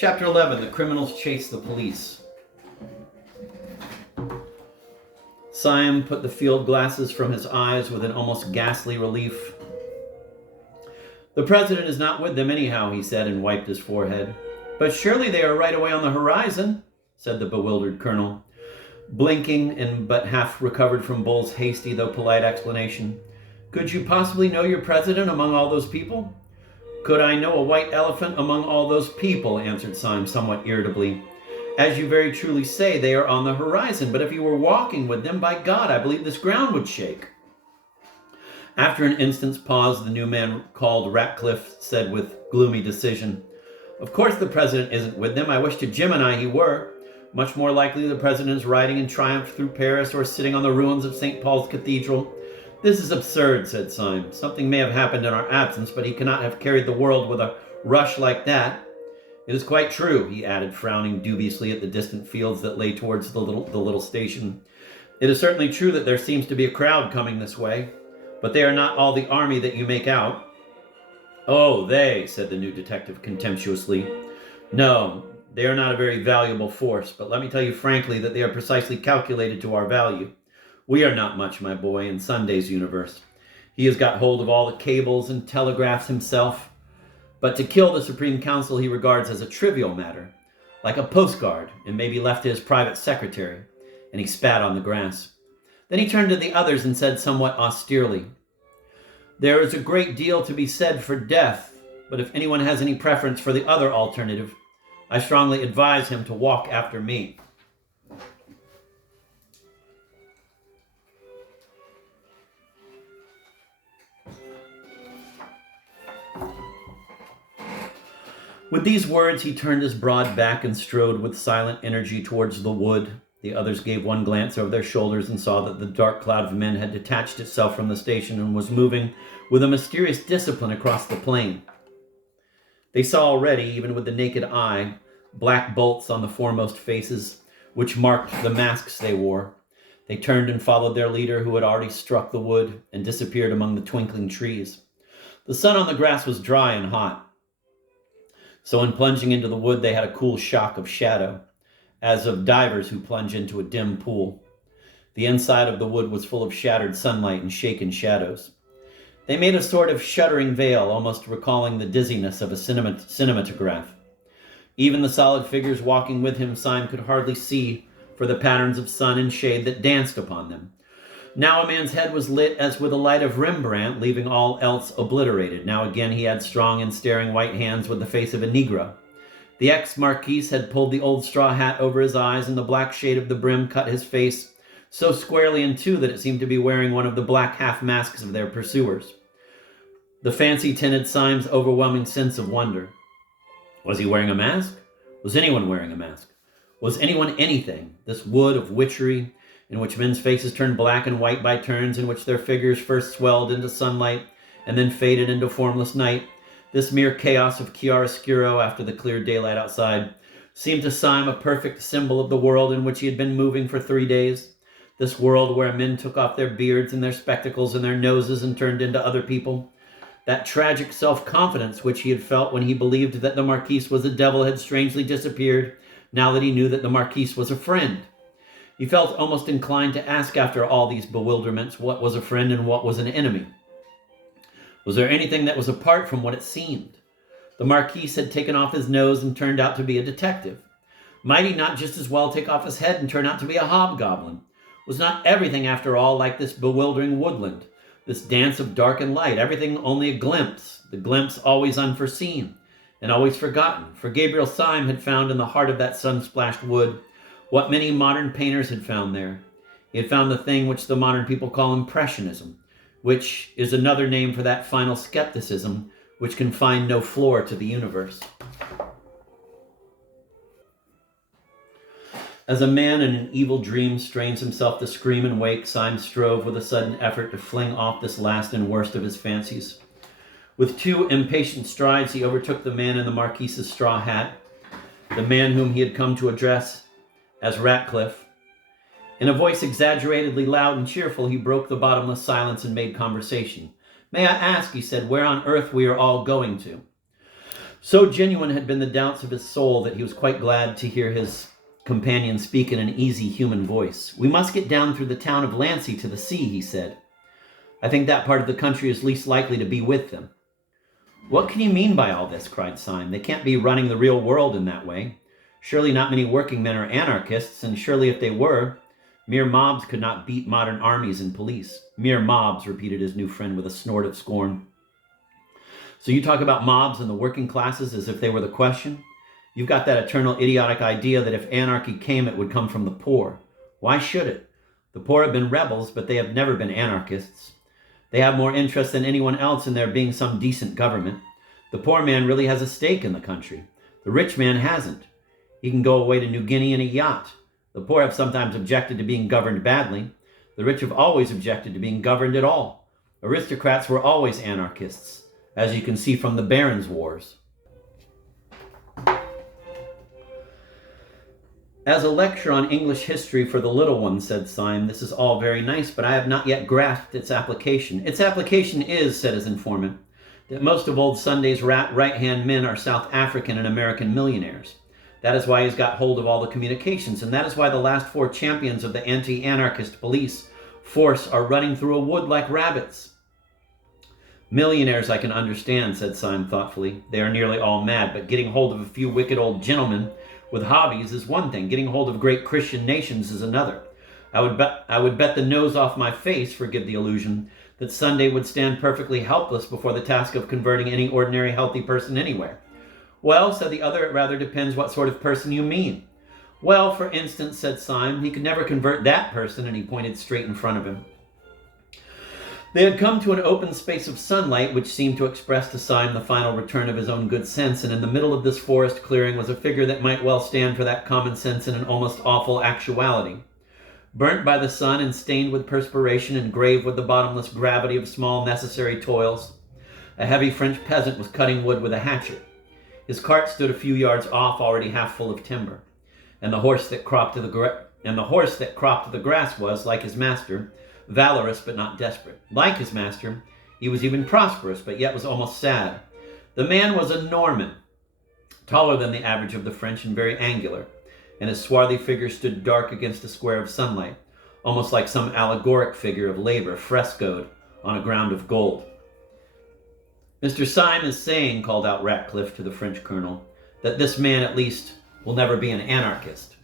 Chapter 11, The Criminals Chase the Police. Syme put the field glasses from his eyes with an almost ghastly relief. "The president is not with them anyhow," he said, and wiped his forehead. "But surely they are right away on the horizon," said the bewildered colonel, blinking and but half recovered from Bull's hasty though polite explanation. "Could you possibly know your president among all those people?" "Could I know a white elephant among all those people?" answered Syme somewhat irritably. "As you very truly say, they are on the horizon, but if you were walking with them, by God, I believe this ground would shake." After an instant's pause, the new man called Ratcliffe said with gloomy decision, "Of course the president isn't with them. I wish to Gemini he were. Much more likely the president is riding in triumph through Paris or sitting on the ruins of St. Paul's Cathedral." "This is absurd," said Syme. "Something may have happened in our absence, but he cannot have carried the world with a rush like that." "It is quite true," he added, frowning dubiously at the distant fields that lay towards the little station. "It is certainly true that there seems to be a crowd coming this way, but they are not all the army that you make out." "Oh, they," said the new detective contemptuously. "No, they are not a very valuable force, but let me tell you frankly that they are precisely calculated to our value. We are not much, my boy, in Sunday's universe. He has got hold of all the cables and telegraphs himself. But to kill the Supreme Council he regards as a trivial matter, like a postcard, and may be left to his private secretary." And he spat on the grass. Then he turned to the others and said somewhat austerely, "There is a great deal to be said for death, but if anyone has any preference for the other alternative, I strongly advise him to walk after me." With these words, he turned his broad back and strode with silent energy towards the wood. The others gave one glance over their shoulders and saw that the dark cloud of men had detached itself from the station and was moving with a mysterious discipline across the plain. They saw already, even with the naked eye, black bolts on the foremost faces, which marked the masks they wore. They turned and followed their leader, who had already struck the wood and disappeared among the twinkling trees. The sun on the grass was dry and hot, so in plunging into the wood they had a cool shock of shadow, as of divers who plunge into a dim pool. The inside of the wood was full of shattered sunlight and shaken shadows. They made a sort of shuddering veil, almost recalling the dizziness of a cinematograph. Even the solid figures walking with him Syme could hardly see for the patterns of sun and shade that danced upon them. Now a man's head was lit as with a light of Rembrandt, leaving all else obliterated. Now again he had strong and staring white hands with the face of a Negro. The ex-Marquis had pulled the old straw hat over his eyes, and the black shade of the brim cut his face so squarely in two that it seemed to be wearing one of the black half-masks of their pursuers. The fancy tinted Syme's overwhelming sense of wonder. Was he wearing a mask? Was anyone wearing a mask? Was anyone anything? This wood of witchery, in which men's faces turned black and white by turns, in which their figures first swelled into sunlight and then faded into formless night, this mere chaos of chiaroscuro after the clear daylight outside, seemed to Syme a perfect symbol of the world in which he had been moving for 3 days. This world where men took off their beards and their spectacles and their noses and turned into other people. That tragic self-confidence which he had felt when he believed that the Marquis was a devil had strangely disappeared, now that he knew that the Marquis was a friend. He felt almost inclined to ask, after all these bewilderments, what was a friend and what was an enemy. Was there anything that was apart from what it seemed? The Marquis had taken off his nose and turned out to be a detective. Might he not just as well take off his head and turn out to be a hobgoblin? Was not everything, after all, like this bewildering woodland, this dance of dark and light, everything only a glimpse, the glimpse always unforeseen and always forgotten? For Gabriel Syme had found in the heart of that sun-splashed wood what many modern painters had found there. He had found the thing which the modern people call impressionism, which is another name for that final skepticism which can find no floor to the universe. As a man in an evil dream strains himself to scream and wake, Syme strove with a sudden effort to fling off this last and worst of his fancies. With 2 impatient strides, he overtook the man in the Marquis's straw hat, the man whom he had come to address as Ratcliffe. In a voice exaggeratedly loud and cheerful, he broke the bottomless silence and made conversation. "May I ask," he said, "where on earth we are all going to?" So genuine had been the doubts of his soul that he was quite glad to hear his companion speak in an easy human voice. "We must get down through the town of Lancey to the sea," he said. "I think that part of the country is least likely to be with them." "What can you mean by all this?" cried Syme. "They can't be running the real world in that way. Surely not many working men are anarchists, and surely if they were, mere mobs could not beat modern armies and police." "Mere mobs," repeated his new friend with a snort of scorn. "So you talk about mobs and the working classes as if they were the question? You've got that eternal idiotic idea that if anarchy came, it would come from the poor. Why should it? The poor have been rebels, but they have never been anarchists. They have more interest than anyone else in there being some decent government. The poor man really has a stake in the country. The rich man hasn't. He can go away to New Guinea in a yacht. The poor have sometimes objected to being governed badly. The rich have always objected to being governed at all. Aristocrats were always anarchists, as you can see from the Barons' Wars." "As a lecture on English history for the little ones," said Syme, "this is all very nice, but I have not yet grasped its application." "Its application is," said his informant, "that most of old Sunday's right-hand men are South African and American millionaires. That is why he's got hold of all the communications, and that is why the last 4 champions of the anti-anarchist police force are running through a wood like rabbits." "Millionaires I can understand," said Syme thoughtfully. "They are nearly all mad, but getting hold of a few wicked old gentlemen with hobbies is one thing. Getting hold of great Christian nations is another. I would bet the nose off my face, forgive the illusion, that Sunday would stand perfectly helpless before the task of converting any ordinary healthy person anywhere." "Well," said the other, "it rather depends what sort of person you mean." "Well, for instance," said Syme, "he could never convert that person," and he pointed straight in front of him. They had come to an open space of sunlight which seemed to express to Syme the final return of his own good sense, and in the middle of this forest clearing was a figure that might well stand for that common sense in an almost awful actuality. Burnt by the sun and stained with perspiration and grave with the bottomless gravity of small necessary toils, a heavy French peasant was cutting wood with a hatchet. His cart stood a few yards off, already half full of timber, and the horse that cropped to the grass was, like his master, valorous but not desperate. Like his master, he was even prosperous, but yet was almost sad. The man was a Norman, taller than the average of the French and very angular, and his swarthy figure stood dark against a square of sunlight, almost like some allegoric figure of labor frescoed on a ground of gold. "Mr. Syme is saying," called out Ratcliffe to the French colonel, "that this man at least will never be an anarchist."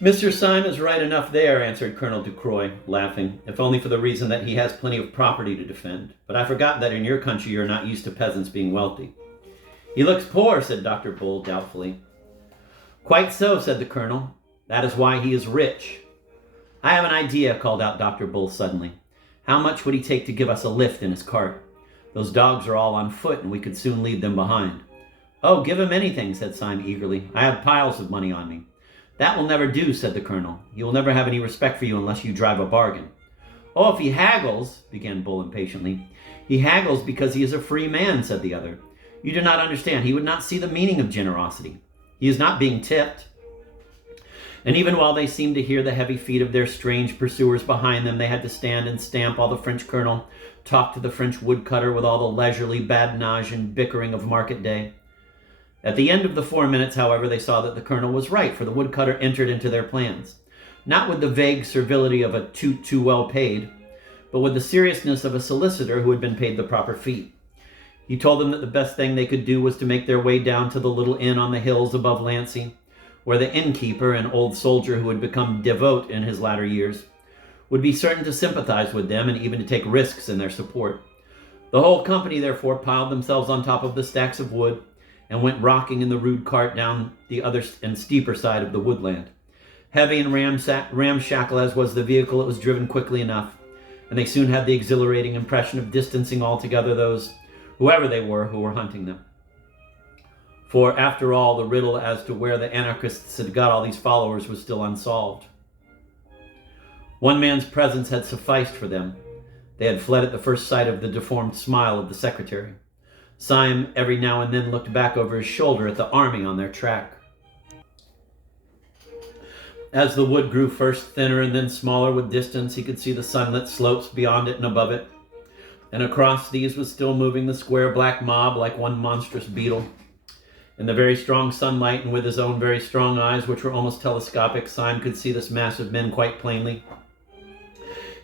"Mr. Syme is right enough there," answered Colonel Ducroix, laughing, "if only for the reason that he has plenty of property to defend. But I forgot that in your country you are not used to peasants being wealthy." "He looks poor," said Dr. Bull doubtfully. "Quite so," said the colonel. "That is why he is rich." "I have an idea," called out Dr. Bull suddenly. "How much would he take to give us a lift in his cart? Those dogs are all on foot, and we could soon leave them behind." "Oh, give him anything," said Syme eagerly. "I have piles of money on me." "That will never do," said the colonel. "He will never have any respect for you unless you drive a bargain." "Oh, if he haggles," began Bull impatiently. "He haggles because he is a free man," said the other. "You do not understand. He would not see the meaning of generosity. He is not being tipped." And even while they seemed to hear the heavy feet of their strange pursuers behind them, they had to stand and stamp while the French colonel talked to the French woodcutter with all the leisurely badinage and bickering of market day. At the end of the 4 minutes, however, they saw that the colonel was right, for the woodcutter entered into their plans, not with the vague servility of a toot too well paid, but with the seriousness of a solicitor who had been paid the proper fee. He told them that the best thing they could do was to make their way down to the little inn on the hills above Lancey, where the innkeeper, an old soldier who had become devout in his latter years, would be certain to sympathize with them and even to take risks in their support. The whole company, therefore, piled themselves on top of the stacks of wood and went rocking in the rude cart down the other and steeper side of the woodland. Heavy and ramshackle as was the vehicle, it was driven quickly enough, and they soon had the exhilarating impression of distancing altogether those, whoever they were, who were hunting them. For, after all, the riddle as to where the anarchists had got all these followers was still unsolved. One man's presence had sufficed for them. They had fled at the first sight of the deformed smile of the secretary. Syme every now and then looked back over his shoulder at the army on their track. As the wood grew first thinner and then smaller with distance, he could see the sunlit slopes beyond it and above it, and across these was still moving the square black mob like one monstrous beetle. In the very strong sunlight, and with his own very strong eyes, which were almost telescopic, Syme could see this mass of men quite plainly.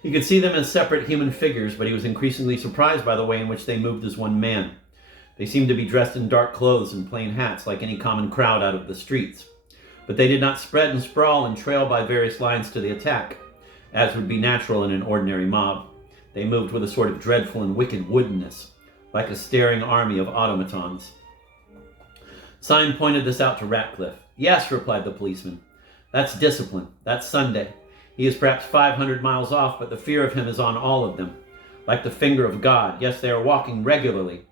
He could see them as separate human figures, but he was increasingly surprised by the way in which they moved as one man. They seemed to be dressed in dark clothes and plain hats, like any common crowd out of the streets. But they did not spread and sprawl and trail by various lines to the attack, as would be natural in an ordinary mob. They moved with a sort of dreadful and wicked woodenness, like a staring army of automatons. Syme pointed this out to Ratcliffe. "Yes," replied the policeman. "That's discipline. That's Sunday. He is perhaps 500 miles off, but the fear of him is on all of them. Like the finger of God. Yes, they are walking regularly.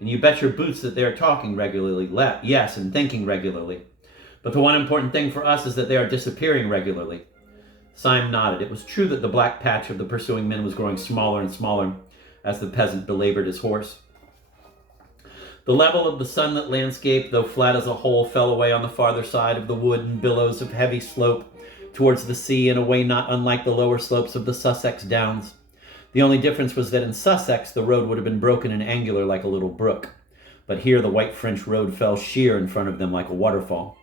And you bet your boots that they are talking regularly. Yes, and thinking regularly. But the one important thing for us is that they are disappearing regularly." Syme nodded. It was true that the black patch of the pursuing men was growing smaller and smaller as the peasant belabored his horse. The level of the sunlit landscape, though flat as a hole, fell away on the farther side of the wood in billows of heavy slope towards the sea in a way not unlike the lower slopes of the Sussex Downs. The only difference was that in Sussex the road would have been broken and angular like a little brook, but here the white French road fell sheer in front of them like a waterfall.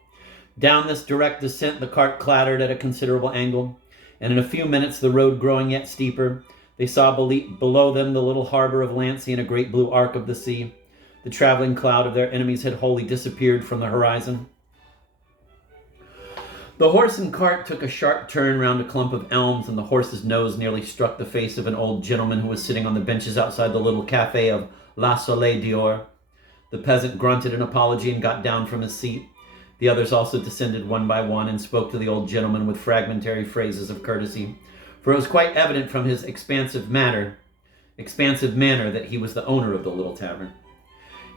Down this direct descent the cart clattered at a considerable angle, and in a few minutes, the road growing yet steeper, they saw below them the little harbor of Lancy and a great blue arc of the sea. The traveling cloud of their enemies had wholly disappeared from the horizon. The horse and cart took a sharp turn round a clump of elms, and the horse's nose nearly struck the face of an old gentleman who was sitting on the benches outside the little cafe of La Soleil d'Or. The peasant grunted an apology and got down from his seat. The others also descended one by one and spoke to the old gentleman with fragmentary phrases of courtesy, for it was quite evident from his expansive manner that he was the owner of the little tavern.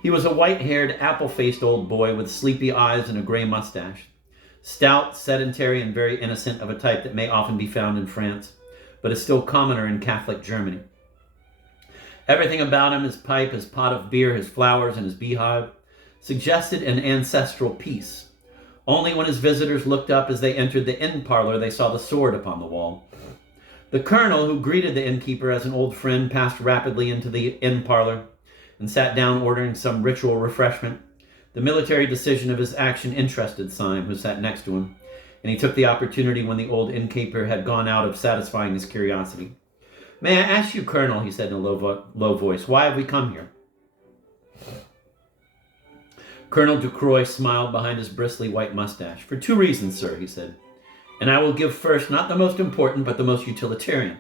He was a white-haired, apple-faced old boy with sleepy eyes and a gray mustache. Stout, sedentary, and very innocent, of a type that may often be found in France, but is still commoner in Catholic Germany. Everything about him, his pipe, his pot of beer, his flowers, and his beehive, suggested an ancestral peace. Only when his visitors looked up as they entered the inn parlor, they saw the sword upon the wall. The colonel, who greeted the innkeeper as an old friend, passed rapidly into the inn parlor and sat down ordering some ritual refreshment. The military decision of his action interested Syme, who sat next to him, and he took the opportunity when the old innkeeper had gone out of satisfying his curiosity. "May I ask you, Colonel," he said in a low voice, "why have we come here?" Colonel Ducroix smiled behind his bristly white mustache. "For 2 reasons, sir," he said. "And I will give first, not the most important, but the most utilitarian.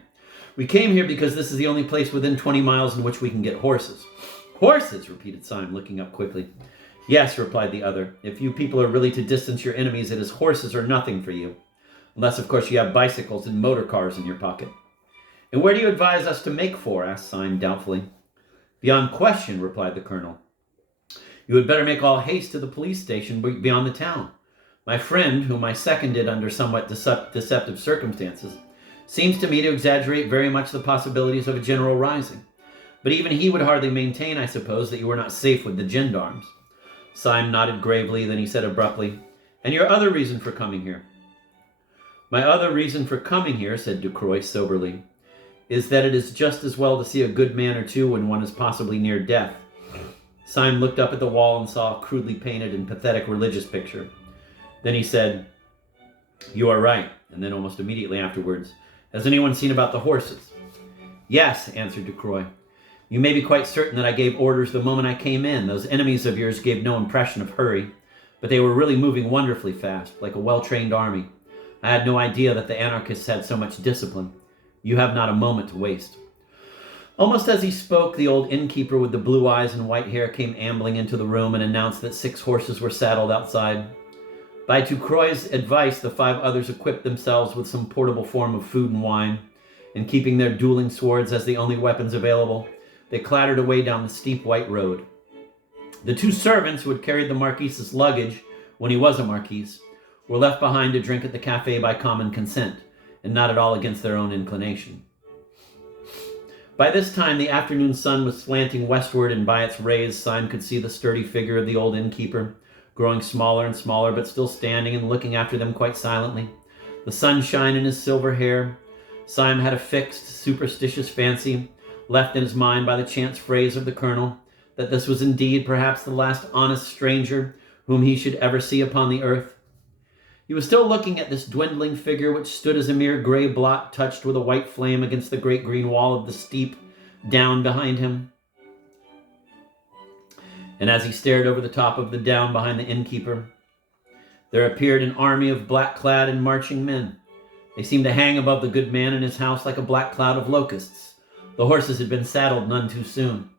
We came here because this is the only place within 20 miles in which we can get horses." "Horses?" repeated Syme, looking up quickly. "Yes," replied the other. "If you people are really to distance your enemies, it is horses or nothing for you. Unless, of course, you have bicycles and motor cars in your pocket." "And where do you advise us to make for?" asked Syme doubtfully. "Beyond question," replied the colonel. "You had better make all haste to the police station beyond the town. My friend, whom I seconded under somewhat deceptive circumstances, seems to me to exaggerate very much the possibilities of a general rising. But even he would hardly maintain, I suppose, that you were not safe with the gendarmes." Syme nodded gravely, then he said abruptly, "And your other reason for coming here?" "My other reason for coming here," said Ducroix soberly, "is that it is just as well to see a good man or two when one is possibly near death." Syme looked up at the wall and saw a crudely painted and pathetic religious picture. Then he said, "You are right," and then almost immediately afterwards, "Has anyone seen about the horses?" "Yes," answered Ducroix. "You may be quite certain that I gave orders the moment I came in. Those enemies of yours gave no impression of hurry, but they were really moving wonderfully fast, like a well-trained army. I had no idea that the anarchists had so much discipline. You have not a moment to waste." Almost as he spoke, the old innkeeper with the blue eyes and white hair came ambling into the room and announced that 6 horses were saddled outside. By Ducroix's advice, the 5 others equipped themselves with some portable form of food and wine, and keeping their dueling swords as the only weapons available, they clattered away down the steep white road. The 2 servants who had carried the Marquise's luggage when he was a Marquise were left behind to drink at the cafe by common consent, and not at all against their own inclination. By this time, the afternoon sun was slanting westward, and by its rays, Syme could see the sturdy figure of the old innkeeper, growing smaller and smaller, but still standing and looking after them quite silently. The sunshine in his silver hair. Syme had a fixed, superstitious fancy, left in his mind by the chance phrase of the colonel, that this was indeed perhaps the last honest stranger whom he should ever see upon the earth. He was still looking at this dwindling figure which stood as a mere gray blot touched with a white flame against the great green wall of the steep down behind him. And as he stared over the top of the down behind the innkeeper, there appeared an army of black-clad and marching men. They seemed to hang above the good man and his house like a black cloud of locusts. The horses had been saddled none too soon.